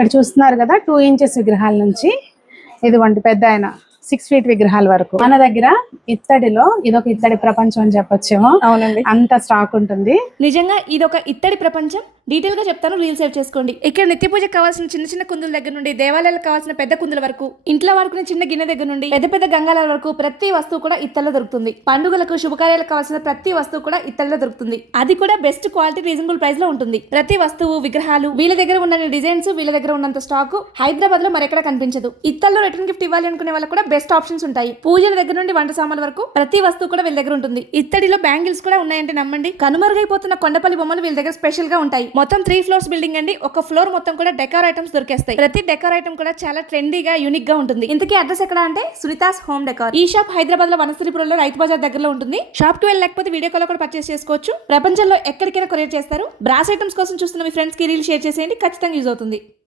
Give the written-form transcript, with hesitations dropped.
ఇక్కడ చూస్తున్నారు కదా 2 ఇంచెస్ విగ్రహాల నుంచి ఇదిగోండి పెద్ద ఆయన 6 ఫీట్ విగ్రహాల వరకు మన దగ్గర ఇత్తడిలో ఇదొక ఇత్తడి ప్రపంచం అని చెప్పొచ్చేమో. అవునండి, అంత స్టాక్ ఉంటుంది. నిజంగా ఇదొక ఇత్తడి ప్రపంచం. డీటెయిల్ గా చెప్తాను, రీల్ సేవ్ చేసుకోండి. ఇక్కడ నిత్య పూజకు కావాల్సిన చిన్న చిన్న కుందుల దగ్గర నుండి దేవాలయాలకు కావాల్సిన పెద్ద కుందుల వరకు, ఇంట్లో వాడుకునే చిన్న గిన్నె దగ్గర నుండి పెద్ద పెద్ద గంగాల వరకు ప్రతి వస్తువు కూడా ఇత్తడిలో దొరుకుతుంది. పండుగలకు శుభకార్యాలకు కావాల్సిన ప్రతి వస్తువు కూడా ఇత్తడిలో దొరుకుతుంది. అది కూడా బెస్ట్ క్వాలిటీ, రీజనబుల్ ప్రైస్ లో ఉంటుంది. ప్రతి వస్తువు, విగ్రహాలు వీళ్ళ దగ్గర ఉన్న డిజైన్స్, వీళ్ళ దగ్గర ఉన్నంత స్టాక్ హైదరాబాద్ లో మరెక్కడ కనిపించదు. ఇత్తడిలో రిటర్న్ గిఫ్ట్ ఇవ్వాలి అనుకునే వాళ్ళకి కూడా బెస్ట్ ఆప్షన్స్ ఉంటాయి. పూజల దగ్గర నుండి వంట సామాన్ల వరకు ప్రతి వస్తువు కూడా వీళ్ళ దగ్గర ఉంటుంది. ఇత్తడిలో బ్యాంగిల్స్ కూడా ఉన్నాయంటే నమ్మండి. కనుమరుగైపోతున్న కొండపల్లి బొమ్మలు వీళ్ళ దగ్గర స్పెషల్ గా ఉంటాయి. మొత్తం 3 ఫ్లోర్స్ బిల్డింగ్ అండి. ఒక ఫ్లోర్ మొత్తం కూడా డెకార్ ఐటమ్స్ దొరికేస్తాయి. ప్రతి డెకార్ ఐటమ్ కూడా చాలా ట్రెండీగా, యూనిక్ గా ఉంటుంది. ఇంతకీ అడ్రస్ ఎక్కడ అంటే సునీతాస్ హోమ్ డెకార్. ఈ షాప్ హైదరాబాద్ లో వనస్థలిపురంలో రైతు బజార్ దగ్గరలో ఉంటుంది. షాప్ కి వెళ్ళి లేకపోతే వీడియో కాల్ కూడా పర్చేస్ చేసుకోవచ్చు. ప్రపంచంలో ఎక్కడికైనా కొరియర్ చేస్తారు. బ్రాస్ ఐటమ్స్ కోసం చూస్తున్న మీ ఫ్రెండ్స్ కి రీల్ షేర్ చేసేయండి, ఖచ్చితంగా యూజ్ అవుతుంది.